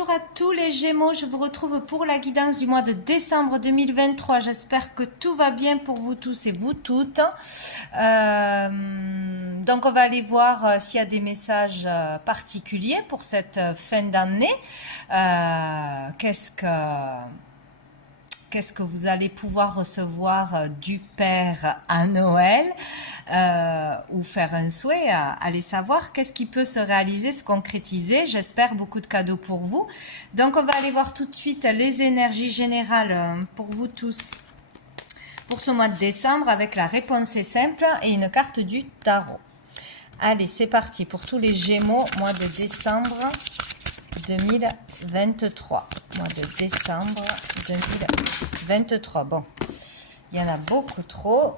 Bonjour à tous les Gémeaux, je vous retrouve pour la guidance du mois de décembre 2023. J'espère que tout va bien pour vous tous et vous toutes. Donc on va aller voir s'il y a des messages particuliers pour cette fin d'année. Qu'est-ce que vous allez pouvoir recevoir du Père à Noël ou faire un souhait, allez savoir qu'est-ce qui peut se réaliser, se concrétiser. J'espère beaucoup de cadeaux pour vous. Donc on va aller voir tout de suite les énergies générales pour vous tous pour ce mois de décembre avec la réponse est simple et une carte du tarot. Allez, c'est parti pour tous les Gémeaux, mois de décembre 2023. Mois de décembre 2023. Bon, il y en a beaucoup trop.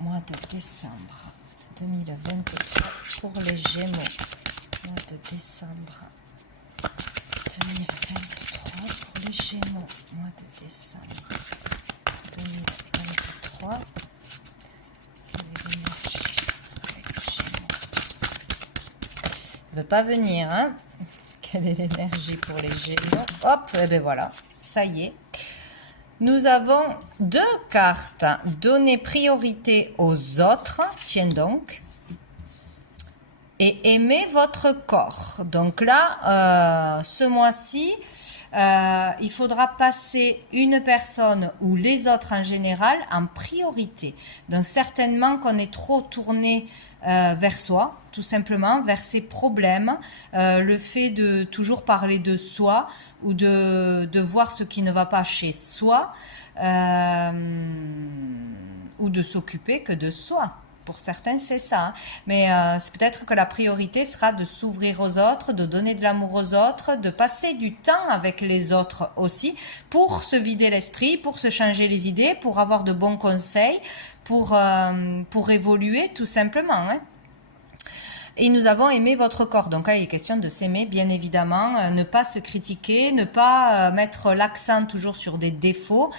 Mois de décembre 2023 pour les Gémeaux. Mois de décembre 2023 pour les Gémeaux. Mois de décembre 2023. Ne veut pas venir, hein? Quelle est l'énergie pour les Gémeaux? Hop, et bien voilà, ça y est. Nous avons deux cartes. Donner priorité aux autres, tiens donc, et aimer votre corps. Donc là, ce mois-ci, il faudra passer une personne ou les autres en général en priorité. Donc certainement qu'on est trop tourné vers soi, tout simplement, vers ses problèmes, le fait de toujours parler de soi ou de voir ce qui ne va pas chez soi ou de s'occuper que de soi. Pour certains, c'est ça. Hein. Mais c'est peut-être que la priorité sera de s'ouvrir aux autres, de donner de l'amour aux autres, de passer du temps avec les autres aussi, pour se vider l'esprit, pour se changer les idées, pour avoir de bons conseils, pour évoluer tout simplement. Hein. Et nous avons aimé votre corps. Donc là, il est question de s'aimer, bien évidemment, ne pas se critiquer, ne pas mettre l'accent toujours sur des défauts,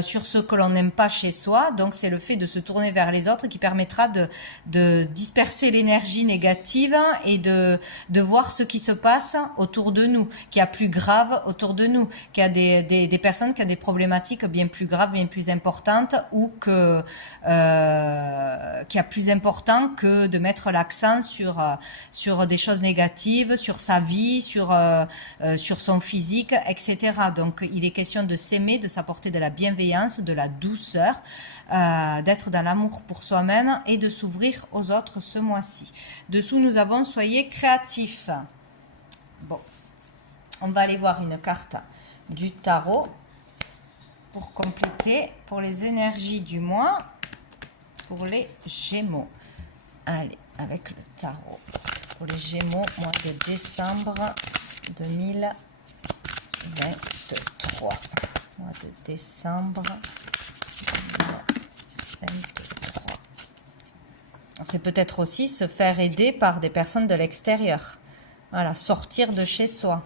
sur ce que l'on n'aime pas chez soi. Donc c'est le fait de se tourner vers les autres qui permettra de disperser l'énergie négative et de voir ce qui se passe autour de nous, qu'il y a plus grave autour de nous, qu'il y a des personnes qui ont des problématiques bien plus graves, bien plus importantes, ou qu'il y a plus important que de mettre l'accent sur des choses négatives, sur sa vie, sur son physique, etc. Donc, il est question de s'aimer, de s'apporter de la bienveillance, de la douceur, d'être dans l'amour pour soi-même et de s'ouvrir aux autres ce mois-ci. Dessous, nous avons « Soyez créatifs ». Bon, on va aller voir une carte du tarot pour compléter pour les énergies du mois pour les Gémeaux. Allez, avec le tarot. Pour les Gémeaux, mois de décembre 2023. Mois de décembre 2023. C'est peut-être aussi se faire aider par des personnes de l'extérieur. Voilà, sortir de chez soi.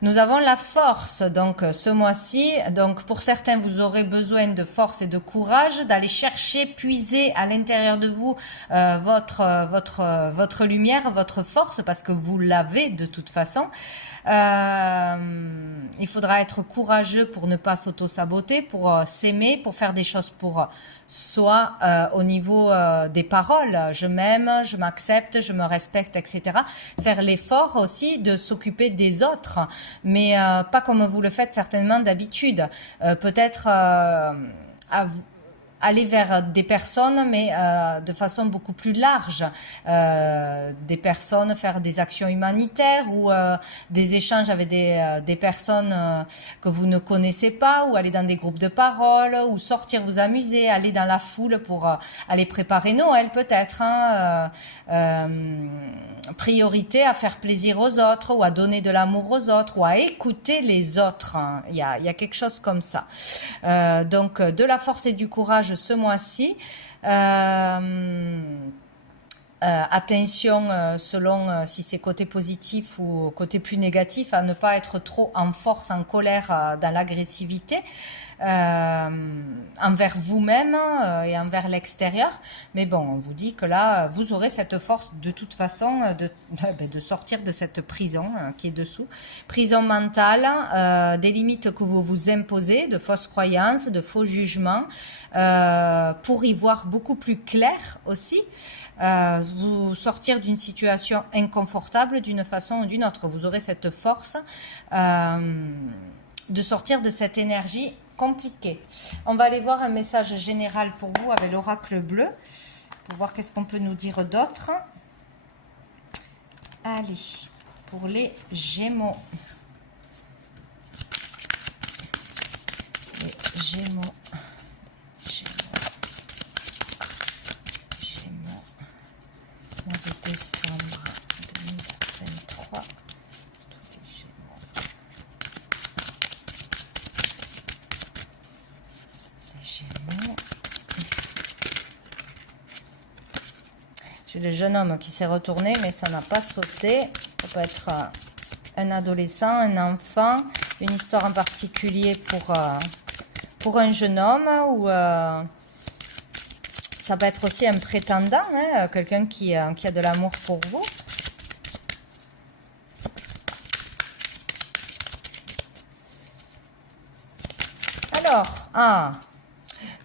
Nous avons la force, donc ce mois-ci, donc pour certains vous aurez besoin de force et de courage, d'aller chercher, puiser à l'intérieur de vous votre lumière, votre force, parce que vous l'avez de toute façon. Il faudra être courageux pour ne pas s'auto-saboter, pour s'aimer, pour faire des choses pour soi au niveau des paroles. Je m'aime, je m'accepte, je me respecte, etc. Faire l'effort aussi de s'occuper des autres, mais pas comme vous le faites certainement d'habitude. Peut-être aller vers des personnes, mais de façon beaucoup plus large. Des personnes, faire des actions humanitaires ou des échanges avec des personnes que vous ne connaissez pas, ou aller dans des groupes de parole, ou sortir vous amuser, aller dans la foule pour aller préparer Noël peut-être. Hein, priorité à faire plaisir aux autres, ou à donner de l'amour aux autres, ou à écouter les autres. Hein. Il y a quelque chose comme ça. Donc de la force et du courage ce mois-ci. Attention, selon si c'est côté positif ou côté plus négatif, à ne pas être trop en force, en colère, dans l'agressivité envers vous-même et envers l'extérieur. Mais bon, on vous dit que là, vous aurez cette force de toute façon de sortir de cette prison qui est dessous. Prison mentale, des limites que vous vous imposez, de fausses croyances, de faux jugements, pour y voir beaucoup plus clair aussi. Vous sortir d'une situation inconfortable d'une façon ou d'une autre. Vous aurez cette force de sortir de cette énergie compliquée. On va aller voir un message général pour vous avec l'oracle bleu, pour voir qu'est-ce qu'on peut nous dire d'autre. Allez, pour les Gémeaux. Les Gémeaux. Mois de décembre 2023, tous les Gémeaux. Les Gémeaux. J'ai le jeune homme qui s'est retourné, mais ça n'a pas sauté. Ça peut être un adolescent, un enfant, une histoire en particulier pour un jeune homme ou ça peut être aussi un prétendant, hein, quelqu'un qui a de l'amour pour vous. Alors,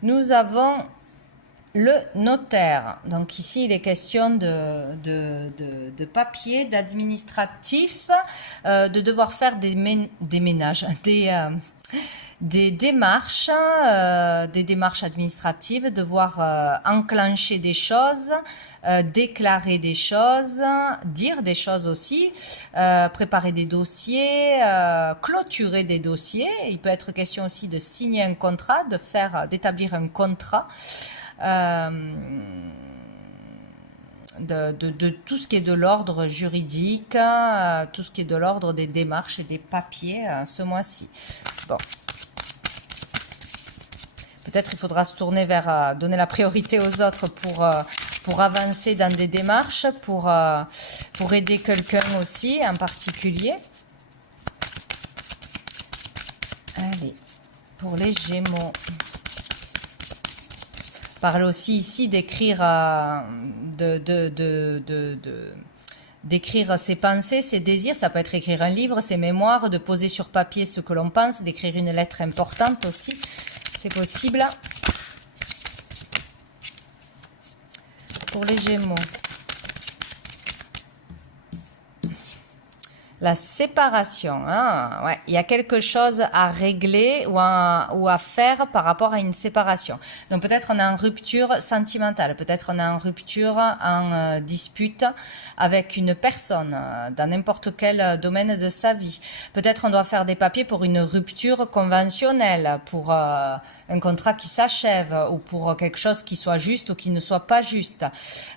nous avons le notaire. Donc ici, il est question de papier, d'administratif, de devoir faire des ménages, des démarches administratives, devoir enclencher des choses, déclarer des choses, dire des choses aussi, préparer des dossiers, clôturer des dossiers. Il peut être question aussi de signer un contrat, d'établir un contrat. De tout ce qui est de l'ordre juridique, tout ce qui est de l'ordre des démarches et des papiers ce mois-ci. Bon. Peut-être il faudra se tourner vers donner la priorité aux autres pour avancer dans des démarches, pour aider quelqu'un aussi en particulier. Allez, pour les Gémeaux. Parle aussi ici d'écrire d'écrire ses pensées, ses désirs. Ça peut être écrire un livre, ses mémoires, de poser sur papier ce que l'on pense, d'écrire une lettre importante aussi. C'est possible. Pour les Gémeaux. La séparation, hein, ouais, il y a quelque chose à régler ou à faire par rapport à une séparation. Donc peut-être on est en rupture sentimentale, peut-être on est en rupture, en dispute avec une personne dans n'importe quel domaine de sa vie. Peut-être on doit faire des papiers pour une rupture conventionnelle, pour un contrat qui s'achève ou pour quelque chose qui soit juste ou qui ne soit pas juste.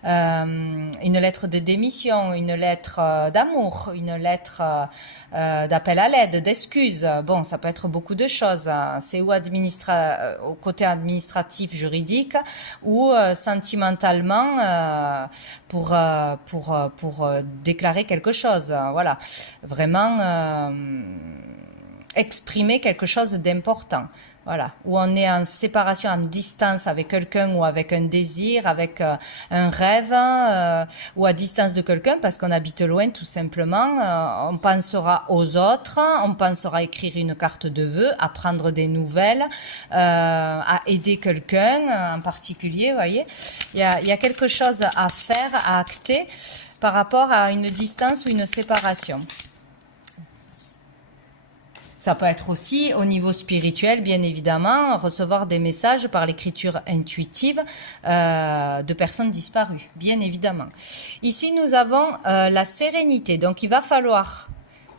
Une lettre de démission, une lettre d'amour, une lettre d'appel à l'aide, d'excuses. Bon, ça peut être beaucoup de choses. C'est ou au côté administratif, juridique, ou sentimentalement pour déclarer quelque chose. Voilà, vraiment exprimer quelque chose d'important. Voilà, où on est en séparation, en distance avec quelqu'un ou avec un désir, avec un rêve ou à distance de quelqu'un parce qu'on habite loin tout simplement. On pensera aux autres, on pensera à écrire une carte de vœux, à prendre des nouvelles, à aider quelqu'un en particulier, vous voyez. Il y a quelque chose à faire, à acter par rapport à une distance ou une séparation. Ça peut être aussi au niveau spirituel, bien évidemment, recevoir des messages par l'écriture intuitive de personnes disparues, bien évidemment. Ici, nous avons la sérénité. Donc, il va falloir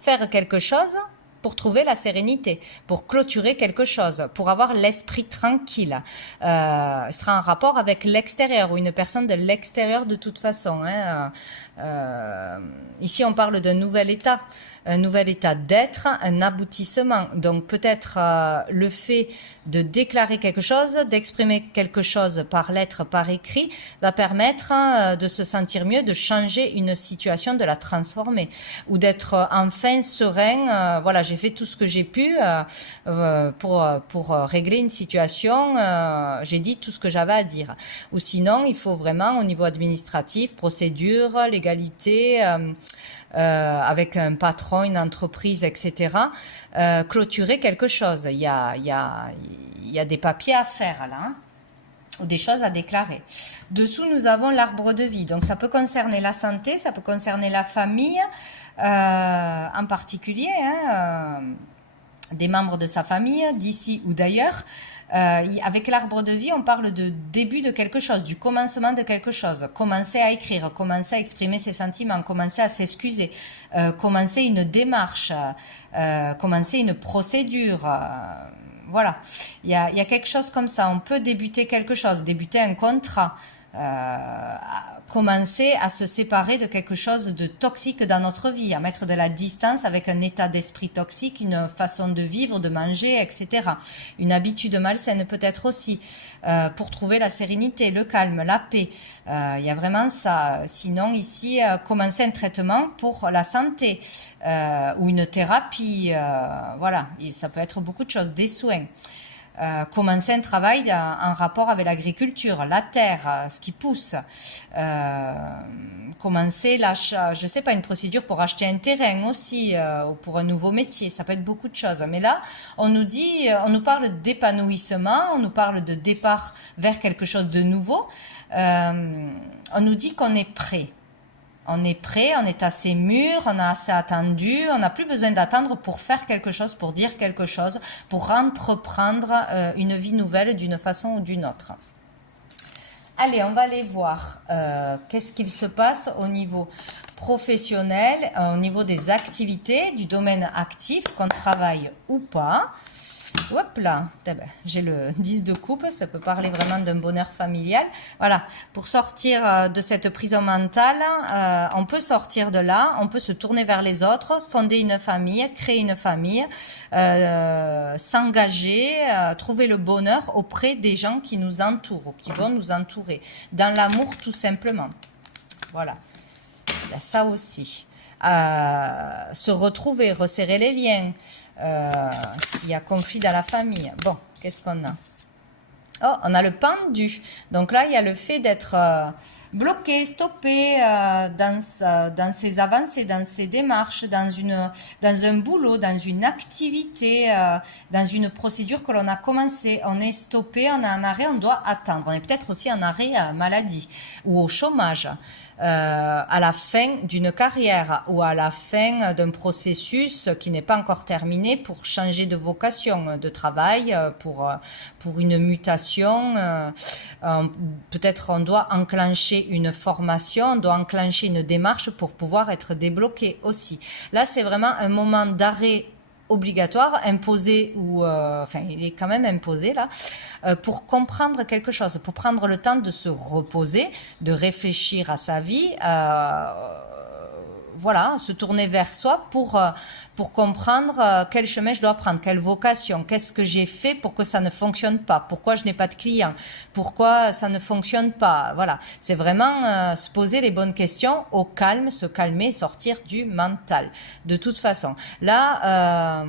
faire quelque chose pour trouver la sérénité, pour clôturer quelque chose, pour avoir l'esprit tranquille. Ce sera en rapport avec l'extérieur ou une personne de l'extérieur de toute façon. Hein. Ici, on parle d'un nouvel état. un nouvel état d'être, un aboutissement. Donc peut-être le fait de déclarer quelque chose, d'exprimer quelque chose par lettre, par écrit, va permettre de se sentir mieux, de changer une situation, de la transformer, ou d'être enfin serein. Voilà, j'ai fait tout ce que j'ai pu pour régler une situation. J'ai dit tout ce que j'avais à dire. Ou sinon, il faut vraiment au niveau administratif, procédure, légalité, avec un patron, une entreprise, etc., clôturer quelque chose. Il y a des papiers à faire là, hein, ou des choses à déclarer. Dessous, nous avons l'arbre de vie. Donc, ça peut concerner la santé, ça peut concerner la famille, en particulier, hein, des membres de sa famille, d'ici ou d'ailleurs. Avec l'arbre de vie, on parle de début de quelque chose, du commencement de quelque chose. Commencer à écrire, commencer à exprimer ses sentiments, commencer à s'excuser, commencer une démarche, commencer une procédure. Voilà, il y a quelque chose comme ça. On peut débuter quelque chose, débuter un contrat. Commencer à se séparer de quelque chose de toxique dans notre vie, à mettre de la distance avec un état d'esprit toxique, une façon de vivre, de manger, etc. Une habitude malsaine peut-être aussi, pour trouver la sérénité, le calme, la paix. Il y a vraiment ça. Sinon ici, commencer un traitement pour la santé, ou une thérapie, voilà, et ça peut être beaucoup de choses, des soins. Commencer un travail en rapport avec l'agriculture, la terre, ce qui pousse. Commencer l'achat, je sais pas, une procédure pour acheter un terrain aussi, ou pour un nouveau métier. Ça peut être beaucoup de choses. Mais là, on nous parle d'épanouissement, on nous parle de départ vers quelque chose de nouveau. On nous dit qu'on est prêt. On est prêt, on est assez mûr, on a assez attendu, on n'a plus besoin d'attendre pour faire quelque chose, pour dire quelque chose, pour entreprendre une vie nouvelle d'une façon ou d'une autre. Allez, on va aller voir qu'est-ce qu'il se passe au niveau professionnel, au niveau des activités, du domaine actif, qu'on travaille ou pas. Hop là, j'ai le 10 de coupe, ça peut parler vraiment d'un bonheur familial. Voilà, pour sortir de cette prison mentale, on peut sortir de là, on peut se tourner vers les autres, fonder une famille, créer une famille, s'engager, trouver le bonheur auprès des gens qui nous entourent, ou qui vont nous entourer, dans l'amour tout simplement. Voilà, il y a ça aussi. Se retrouver, resserrer les liens, s'il y a conflit dans la famille. Bon, qu'est-ce qu'on a? Oh, on a le pendu. Donc là, il y a le fait d'être bloqué, stoppé dans ses avancées, dans ses démarches, dans un boulot, dans une activité, dans une procédure que l'on a commencé. On est stoppé, on est en arrêt, on doit attendre. On est peut-être aussi en arrêt maladie ou au chômage. À la fin d'une carrière ou à la fin d'un processus qui n'est pas encore terminé pour changer de vocation de travail, pour une mutation. Peut-être on doit enclencher une formation, on doit enclencher une démarche pour pouvoir être débloqué aussi. Là, c'est vraiment un moment d'arrêt obligatoire, imposé, ou enfin il est quand même imposé là, pour comprendre quelque chose, pour prendre le temps de se reposer, de réfléchir à sa vie, voilà, se tourner vers soi pour comprendre quel chemin je dois prendre, quelle vocation, qu'est-ce que j'ai fait pour que ça ne fonctionne pas, pourquoi je n'ai pas de clients, pourquoi ça ne fonctionne pas. Voilà, c'est vraiment se poser les bonnes questions au calme, se calmer, sortir du mental. De toute façon, là,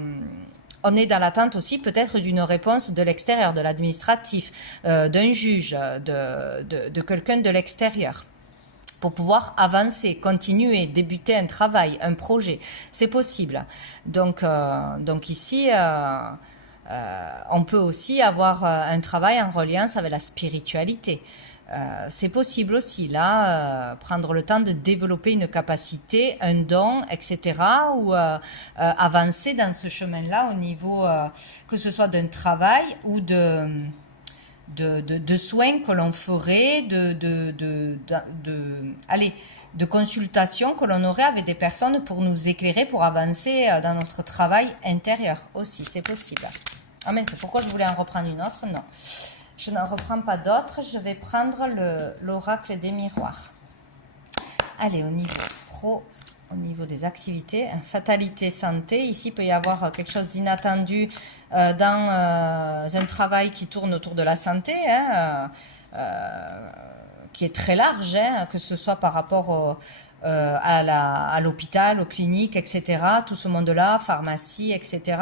on est dans l'attente aussi peut-être d'une réponse de l'extérieur, de l'administratif, d'un juge, de quelqu'un de l'extérieur, pour pouvoir avancer, continuer, débuter un travail, un projet. C'est possible. Donc ici, on peut aussi avoir un travail en reliance avec la spiritualité. C'est possible aussi, là, prendre le temps de développer une capacité, un don, etc., ou avancer dans ce chemin-là au niveau, que ce soit d'un travail ou de soins que l'on ferait, de consultations que l'on aurait avec des personnes pour nous éclairer, pour avancer dans notre travail intérieur aussi, c'est possible. Ah mais c'est pourquoi je voulais en reprendre une autre? Non, je n'en reprends pas d'autres, je vais prendre l'oracle des miroirs. Allez, au niveau au niveau des activités. Fatalité santé, ici il peut y avoir quelque chose d'inattendu dans un travail qui tourne autour de la santé, hein, qui est très large, hein, que ce soit par rapport à l'hôpital, aux cliniques, etc., tout ce monde-là, pharmacie, etc.,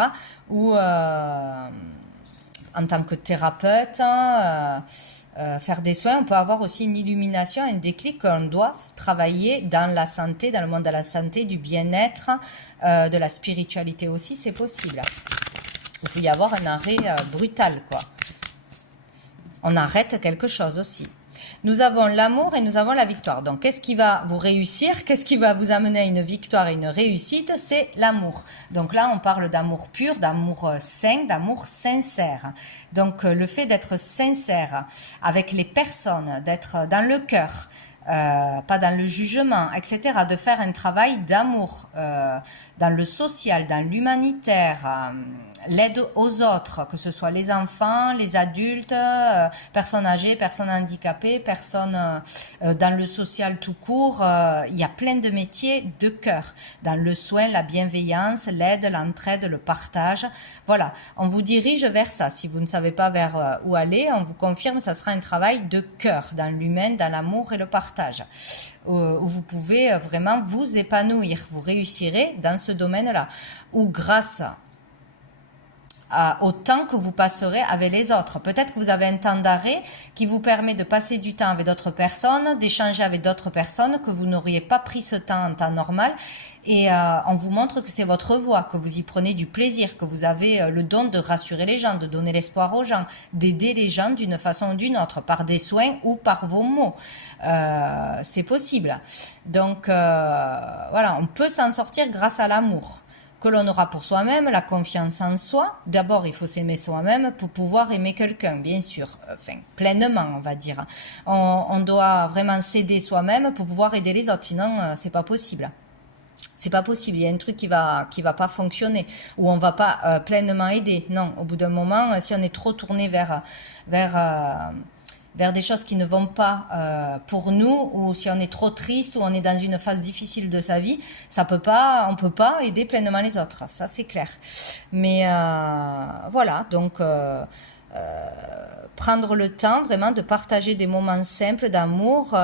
ou en tant que thérapeute, faire des soins, on peut avoir aussi une illumination, un déclic qu'on doit travailler dans la santé, dans le monde de la santé, du bien-être, de la spiritualité aussi, c'est possible. Il peut y avoir un arrêt brutal, quoi. On arrête quelque chose aussi. Nous avons l'amour et nous avons la victoire. Donc, qu'est-ce qui va vous réussir? Qu'est-ce qui va vous amener à une victoire et une réussite? C'est l'amour. Donc là, on parle d'amour pur, d'amour sain, d'amour sincère. Donc, le fait d'être sincère avec les personnes, d'être dans le cœur, pas dans le jugement, etc., de faire un travail d'amour dans le social, dans l'humanitaire, l'aide aux autres, que ce soit les enfants, les adultes, personnes âgées, personnes handicapées, personnes dans le social tout court. Il y a plein de métiers de cœur, dans le soin, la bienveillance, l'aide, l'entraide, le partage. Voilà, on vous dirige vers ça. Si vous ne savez pas vers où aller, on vous confirme, ça sera un travail de cœur, dans l'humain, dans l'amour et le partage, où vous pouvez vraiment vous épanouir. Vous réussirez dans ce domaine-là, ou grâce au temps que vous passerez avec les autres. Peut-être que vous avez un temps d'arrêt qui vous permet de passer du temps avec d'autres personnes, d'échanger avec d'autres personnes, que vous n'auriez pas pris ce temps en temps normal. Et on vous montre que c'est votre voie, que vous y prenez du plaisir, que vous avez le don de rassurer les gens, de donner l'espoir aux gens, d'aider les gens d'une façon ou d'une autre, par des soins ou par vos mots. C'est possible. Donc voilà, on peut s'en sortir grâce à l'amour que l'on aura pour soi-même, la confiance en soi. D'abord, il faut s'aimer soi-même pour pouvoir aimer quelqu'un, bien sûr, enfin, pleinement, on va dire. On doit vraiment s'aider soi-même pour pouvoir aider les autres, sinon, c'est pas possible. C'est pas possible, il y a un truc qui va pas fonctionner, ou on va pas pleinement aider. Non, au bout d'un moment, si on est trop tourné vers des choses qui ne vont pas pour nous, ou si on est trop triste, ou on est dans une phase difficile de sa vie, on peut pas aider pleinement les autres, ça c'est clair. Mais voilà, donc prendre le temps vraiment de partager des moments simples d'amour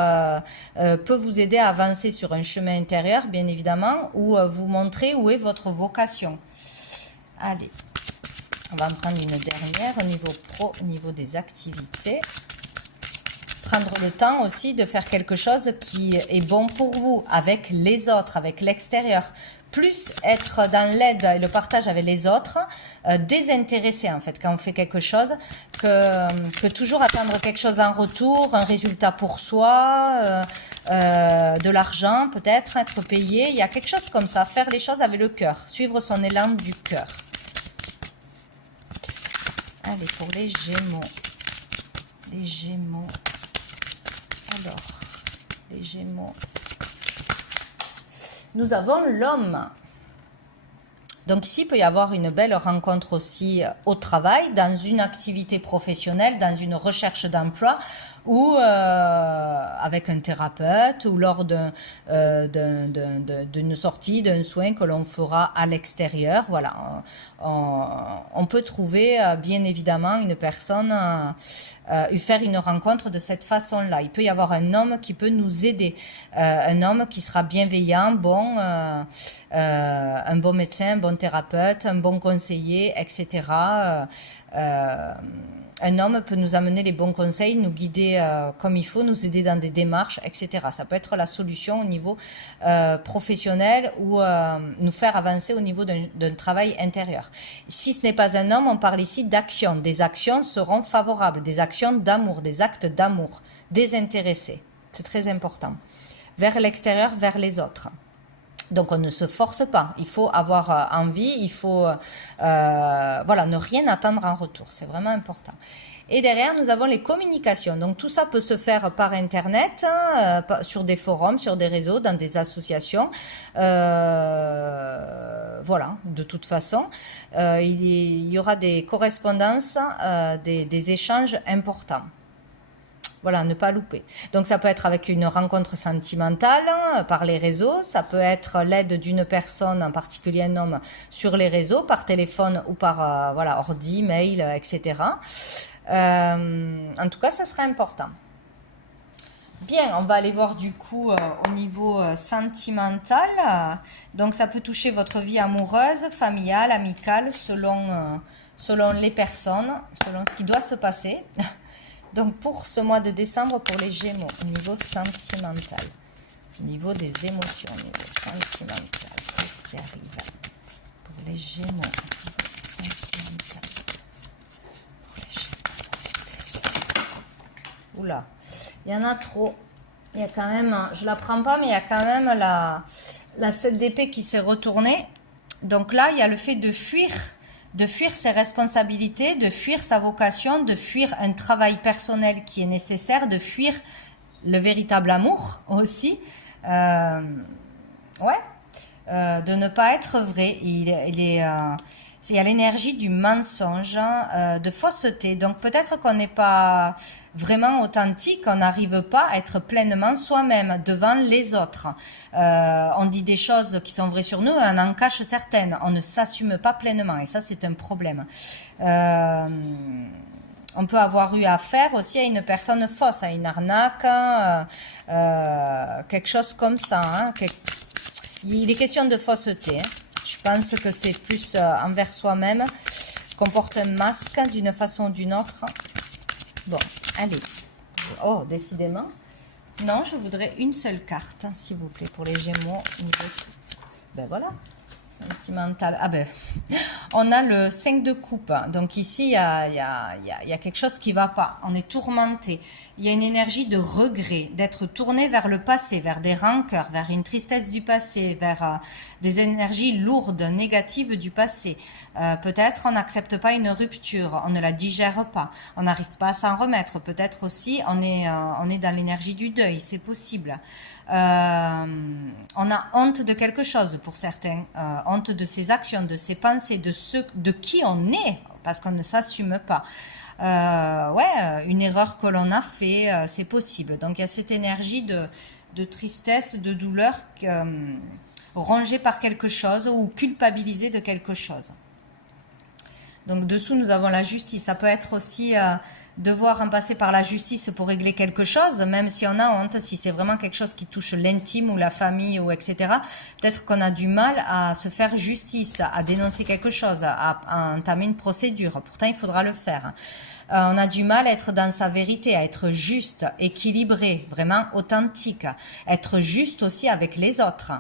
peut vous aider à avancer sur un chemin intérieur, bien évidemment, ou vous montrer où est votre vocation. Allez, on va en prendre une dernière au niveau pro, au niveau des activités. Prendre le temps aussi de faire quelque chose qui est bon pour vous, avec les autres, avec l'extérieur. Plus être dans l'aide et le partage avec les autres, désintéressé en fait quand on fait quelque chose, que toujours attendre quelque chose en retour, un résultat pour soi, de l'argent peut-être, être payé. Il y a quelque chose comme ça, faire les choses avec le cœur, suivre son élan du cœur. Allez, pour les Gémeaux. Les Gémeaux. Alors, les Gémeaux. Nous avons l'homme. Donc ici, il peut y avoir une belle rencontre aussi au travail, dans une activité professionnelle, dans une recherche d'emploi, ou avec un thérapeute, ou lors d'une sortie, d'un soin que l'on fera à l'extérieur. Voilà, on peut trouver bien évidemment une personne, faire une rencontre de cette façon-là. Il peut y avoir un homme qui peut nous aider, un homme qui sera bienveillant, bon, un bon médecin, un bon thérapeute, un bon conseiller, etc. Un homme peut nous amener les bons conseils, nous guider comme il faut, nous aider dans des démarches, etc. Ça peut être la solution au niveau professionnel, ou nous faire avancer au niveau d'un travail intérieur. Si ce n'est pas un homme, on parle ici d'action. Des actions seront favorables, des actions d'amour, des actes d'amour, désintéressés. C'est très important. Vers l'extérieur, vers les autres. Donc on ne se force pas, il faut avoir envie, il faut voilà, ne rien attendre en retour, c'est vraiment important. Et derrière, nous avons les communications. Donc tout ça peut se faire par Internet, hein, sur des forums, sur des réseaux, dans des associations. Voilà, de toute façon, il y aura des correspondances, des échanges importants. Voilà, ne pas louper. Donc ça peut être avec une rencontre sentimentale, hein, par les réseaux, ça peut être l'aide d'une personne, en particulier un homme, sur les réseaux, par téléphone ou par voilà, ordi, mail, etc. En tout cas, ça serait important. Bien, on va aller voir du coup au niveau sentimental. Donc ça peut toucher votre vie amoureuse, familiale, amicale, selon les personnes, selon ce qui doit se passer. Donc pour ce mois de décembre, pour les Gémeaux, au niveau sentimental, au niveau des émotions, au niveau sentimental, qu'est-ce qui arrive pour les Gémeaux, au niveau sentimental, pour les Gémeaux, au décembre. Oula, il y en a trop. Il y a quand même, je la prends pas, mais il y a quand même la 7 d'épée qui s'est retournée. Donc là, il y a le fait de fuir ses responsabilités, de fuir sa vocation, de fuir un travail personnel qui est nécessaire, de fuir le véritable amour aussi. De ne pas être vrai. Il y a l'énergie du mensonge, de fausseté. Donc peut-être qu'on n'est pas vraiment authentique, on n'arrive pas à être pleinement soi-même devant les autres. On dit des choses qui sont vraies sur nous, on en cache certaines. On ne s'assume pas pleinement et ça c'est un problème. On peut avoir eu affaire aussi à une personne fausse, à une arnaque, quelque chose comme ça. Hein, il est question de fausseté. Hein. Je pense que c'est plus envers soi-même qu'on porte un masque d'une façon ou d'une autre. Bon, allez. Oh, décidément. Non, je voudrais une seule carte, s'il vous plaît, pour les Gémeaux. Ben voilà. Sentimental. Ah ben, on a le 5 de coupe. Donc ici, il y a quelque chose qui ne va pas. On est tourmenté. Il y a une énergie de regret, d'être tourné vers le passé, vers des rancœurs, vers une tristesse du passé, vers des énergies lourdes, négatives du passé. Peut-être on n'accepte pas une rupture, on ne la digère pas, on n'arrive pas à s'en remettre. Peut-être aussi on est dans l'énergie du deuil, c'est possible. On a honte de quelque chose pour certains, honte de ses actions, de ses pensées, de qui on est, parce qu'on ne s'assume pas. Une erreur que l'on a fait, c'est possible. Donc il y a cette énergie de tristesse, de douleur, rongée par quelque chose ou culpabilisée de quelque chose. Donc dessous nous avons la justice. Ça peut être aussi devoir en passer par la justice pour régler quelque chose, même si on a honte, si c'est vraiment quelque chose qui touche l'intime ou la famille ou etc. Peut-être qu'on a du mal à se faire justice, à dénoncer quelque chose, à entamer une procédure. Pourtant il faudra le faire. On a du mal à être dans sa vérité, à être juste, équilibré, vraiment authentique, être juste aussi avec les autres.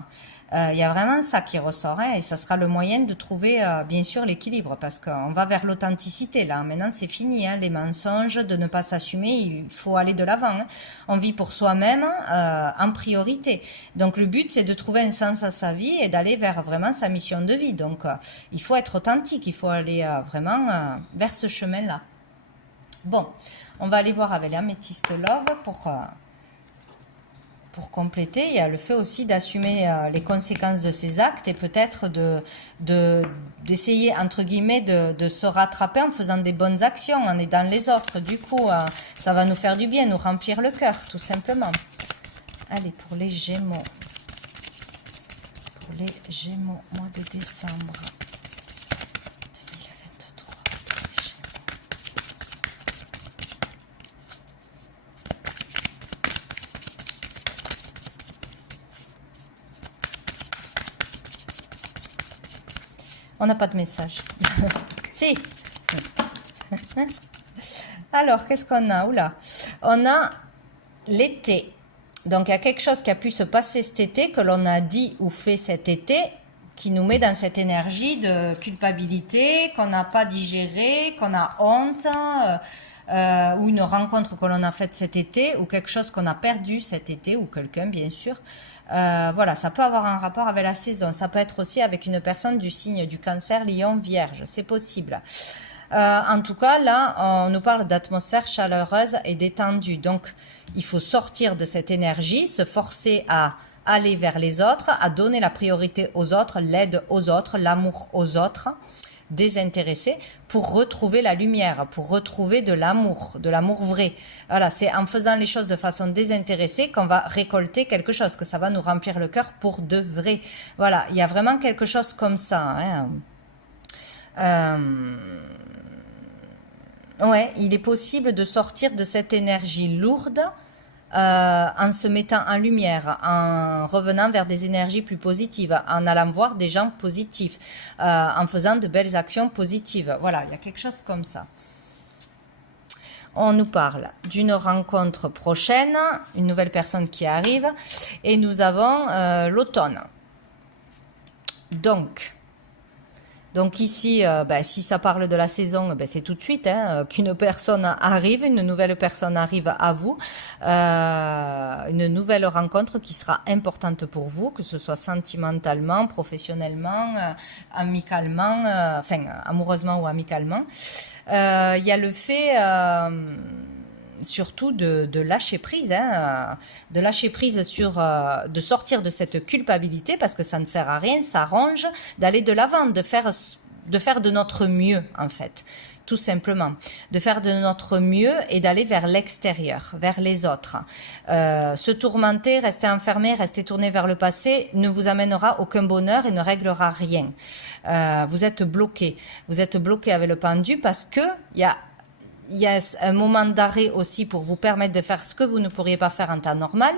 Il y a vraiment ça qui ressort, hein, et ça sera le moyen de trouver bien sûr l'équilibre, parce qu'on va vers l'authenticité là. Maintenant c'est fini, hein, les mensonges, de ne pas s'assumer, il faut aller de l'avant. Hein. On vit pour soi-même en priorité. Donc le but c'est de trouver un sens à sa vie et d'aller vers vraiment sa mission de vie. Donc il faut être authentique, il faut aller vraiment vers ce chemin-là. Bon, on va aller voir avec l'Améthyste Love pour compléter. Il y a le fait aussi d'assumer les conséquences de ses actes et peut-être d'essayer, entre guillemets, de se rattraper en faisant des bonnes actions, en aidant les autres. Du coup, ça va nous faire du bien, nous remplir le cœur, tout simplement. Allez, pour les Gémeaux. Pour les Gémeaux, mois de décembre. On n'a pas de message. Si. Alors, qu'est-ce qu'on a? Oula. On a l'été. Donc, il y a quelque chose qui a pu se passer cet été, que l'on a dit ou fait cet été, qui nous met dans cette énergie de culpabilité, qu'on n'a pas digéré, qu'on a honte, ou une rencontre que l'on a faite cet été, ou quelque chose qu'on a perdu cet été, ou quelqu'un, bien sûr. Voilà, ça peut avoir un rapport avec la saison. Ça peut être aussi avec une personne du signe du Cancer, Lion, Vierge. C'est possible. En tout cas, là, on nous parle d'atmosphère chaleureuse et détendue. Donc, il faut sortir de cette énergie, se forcer à aller vers les autres, à donner la priorité aux autres, l'aide aux autres, l'amour aux autres. désintéressé pour retrouver la lumière, pour retrouver de l'amour vrai. Voilà, c'est en faisant les choses de façon désintéressée qu'on va récolter quelque chose, que ça va nous remplir le cœur pour de vrai. Voilà, il y a vraiment quelque chose comme ça. Hein. Ouais, il est possible de sortir de cette énergie lourde en se mettant en lumière, en revenant vers des énergies plus positives, en allant voir des gens positifs, en faisant de belles actions positives. Voilà, il y a quelque chose comme ça. On nous parle d'une rencontre prochaine, une nouvelle personne qui arrive, et nous avons l'automne. Donc ici, si ça parle de la saison, c'est tout de suite qu'une personne arrive, une nouvelle personne arrive à vous, une nouvelle rencontre qui sera importante pour vous, que ce soit sentimentalement, professionnellement, amicalement, amoureusement ou amicalement. Il y a le fait surtout de lâcher prise, de lâcher prise sur, de sortir de cette culpabilité parce que ça ne sert à rien, ça ronge, d'aller de l'avant, de faire de notre mieux en fait, tout simplement, de faire de notre mieux et d'aller vers l'extérieur, vers les autres. Se tourmenter, rester enfermé, rester tourné vers le passé ne vous amènera aucun bonheur et ne réglera rien. Vous êtes bloqué avec le pendu parce que il y a un moment d'arrêt aussi pour vous permettre de faire ce que vous ne pourriez pas faire en temps normal,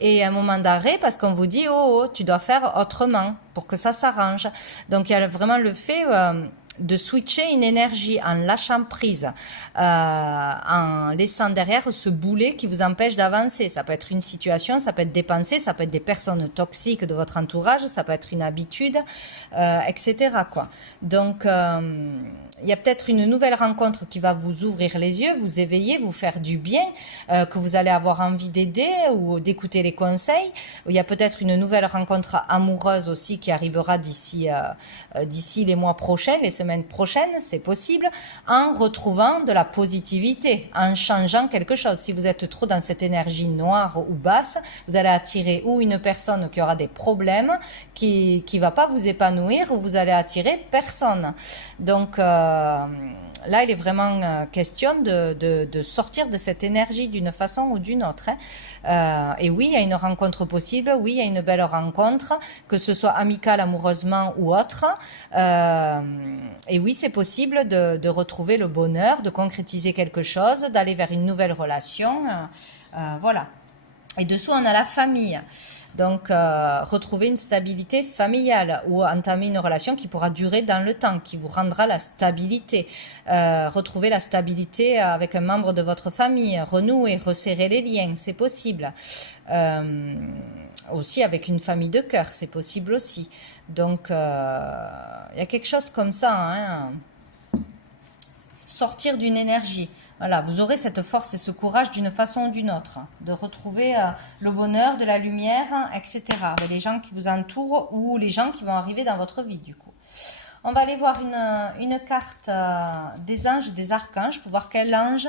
et un moment d'arrêt parce qu'on vous dit tu dois faire autrement pour que ça s'arrange. Donc il y a vraiment le fait de switcher une énergie en lâchant prise, en laissant derrière ce boulet qui vous empêche d'avancer. Ça peut être une situation, ça peut être des pensées, ça peut être des personnes toxiques de votre entourage, ça peut être une habitude, etc. quoi. Donc il y a peut-être une nouvelle rencontre qui va vous ouvrir les yeux, vous éveiller, vous faire du bien, que vous allez avoir envie d'aider ou d'écouter les conseils. Il y a peut-être une nouvelle rencontre amoureuse aussi qui arrivera d'ici les mois prochains, les semaines prochaines, c'est possible, en retrouvant de la positivité, en changeant quelque chose. Si vous êtes trop dans cette énergie noire ou basse, vous allez attirer ou une personne qui aura des problèmes, qui va pas vous épanouir, ou vous allez attirer personne. Donc là, il est vraiment question de sortir de cette énergie d'une façon ou d'une autre. Et oui, il y a une rencontre possible, oui, il y a une belle rencontre, que ce soit amicale, amoureusement ou autre. Et oui, c'est possible de retrouver le bonheur, de concrétiser quelque chose, d'aller vers une nouvelle relation. Voilà. Et dessous, on a la famille. Donc, retrouver une stabilité familiale ou entamer une relation qui pourra durer dans le temps, qui vous rendra la stabilité. Retrouver la stabilité avec un membre de votre famille, renouer, resserrer les liens, c'est possible. Aussi avec une famille de cœur, c'est possible aussi. Donc, il y a quelque chose comme ça, hein. Sortir d'une énergie. Voilà, vous aurez cette force et ce courage d'une façon ou d'une autre, de retrouver le bonheur, de la lumière, etc. Avec les gens qui vous entourent ou les gens qui vont arriver dans votre vie, du coup. On va aller voir une carte des anges, des archanges, pour voir quel ange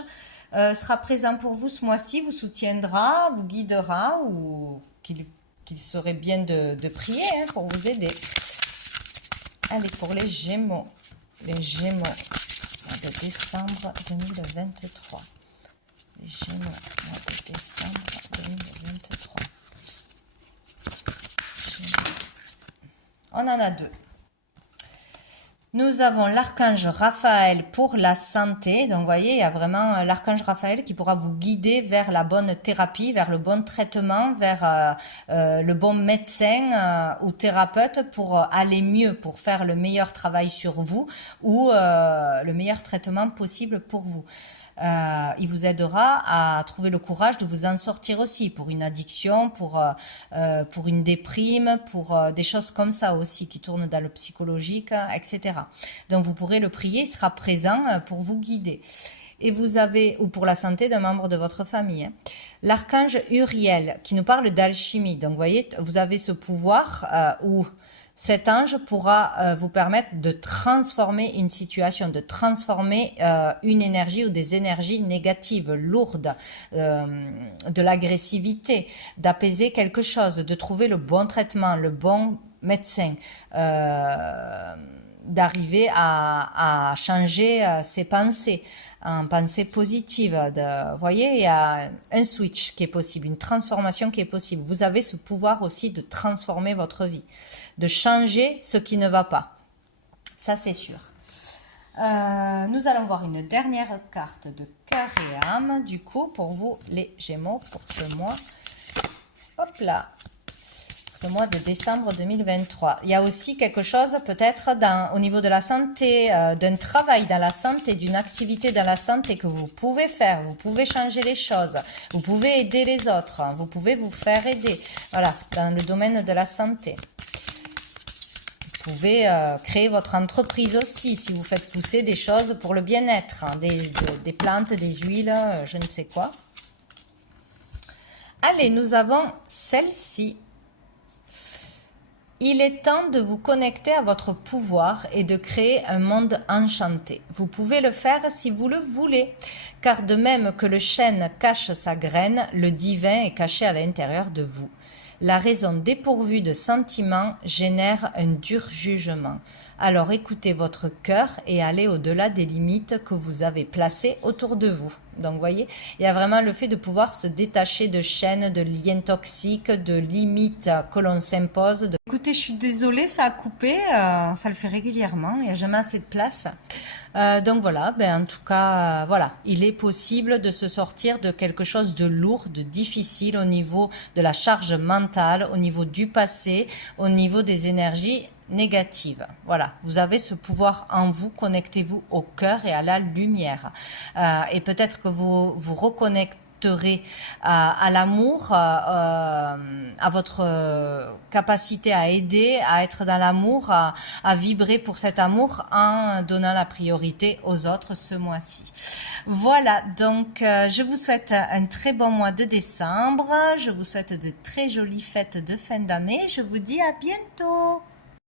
sera présent pour vous ce mois-ci, vous soutiendra, vous guidera, ou qu'il serait bien de prier pour vous aider. Allez, pour les Gémeaux. Les Gémeaux de décembre 2023. Les Gémeaux de décembre 2023. Gémeaux. On en a deux. Nous avons l'archange Raphaël pour la santé. Donc, vous voyez, il y a vraiment l'archange Raphaël qui pourra vous guider vers la bonne thérapie, vers le bon traitement, vers le bon médecin ou thérapeute pour aller mieux, pour faire le meilleur travail sur vous ou le meilleur traitement possible pour vous. Il vous aidera à trouver le courage de vous en sortir aussi pour une addiction, pour une déprime, pour des choses comme ça aussi qui tournent dans le psychologique, etc. Donc vous pourrez le prier, il sera présent pour vous guider. Et vous avez, ou pour la santé d'un membre de votre famille, l'archange Uriel qui nous parle d'alchimie. Donc vous voyez, vous avez ce pouvoir où cet ange pourra vous permettre de transformer une situation, de transformer une énergie ou des énergies négatives, lourdes, de l'agressivité, d'apaiser quelque chose, de trouver le bon traitement, le bon médecin. d'arriver à changer ses pensées en pensée positive. Vous voyez, il y a un switch qui est possible, une transformation qui est possible. Vous avez ce pouvoir aussi de transformer votre vie, de changer ce qui ne va pas. Ça, c'est sûr. Nous allons voir une dernière carte de cœur et âme, du coup, pour vous, les Gémeaux, pour ce mois. Hop là, ce mois de décembre 2023. Il y a aussi quelque chose peut-être au niveau de la santé, d'un travail dans la santé, d'une activité dans la santé que vous pouvez faire. Vous pouvez changer les choses, vous pouvez aider les autres, vous pouvez vous faire aider. Voilà, dans le domaine de la santé. Vous pouvez créer votre entreprise aussi, si vous faites pousser des choses pour le bien-être, hein, des plantes, des huiles, je ne sais quoi. Allez, nous avons celle-ci. Il est temps de vous connecter à votre pouvoir et de créer un monde enchanté. Vous pouvez le faire si vous le voulez, car de même que le chêne cache sa graine, le divin est caché à l'intérieur de vous. La raison dépourvue de sentiments génère un dur jugement. Alors écoutez votre cœur et allez au-delà des limites que vous avez placées autour de vous. Donc vous voyez, il y a vraiment le fait de pouvoir se détacher de chaînes, de liens toxiques, de limites que l'on s'impose. Écoutez, je suis désolée, ça a coupé, ça le fait régulièrement, il n'y a jamais assez de place. Donc voilà, en tout cas, voilà, il est possible de se sortir de quelque chose de lourd, de difficile au niveau de la charge mentale, au niveau du passé, au niveau des énergies négatives. Voilà, vous avez ce pouvoir en vous, connectez-vous au cœur et à la lumière. Et peut-être que vous vous reconnecterez à l'amour, à votre capacité à aider, à être dans l'amour, à vibrer pour cet amour en donnant la priorité aux autres ce mois-ci. Voilà, donc je vous souhaite un très bon mois de décembre, je vous souhaite de très jolies fêtes de fin d'année, je vous dis à bientôt.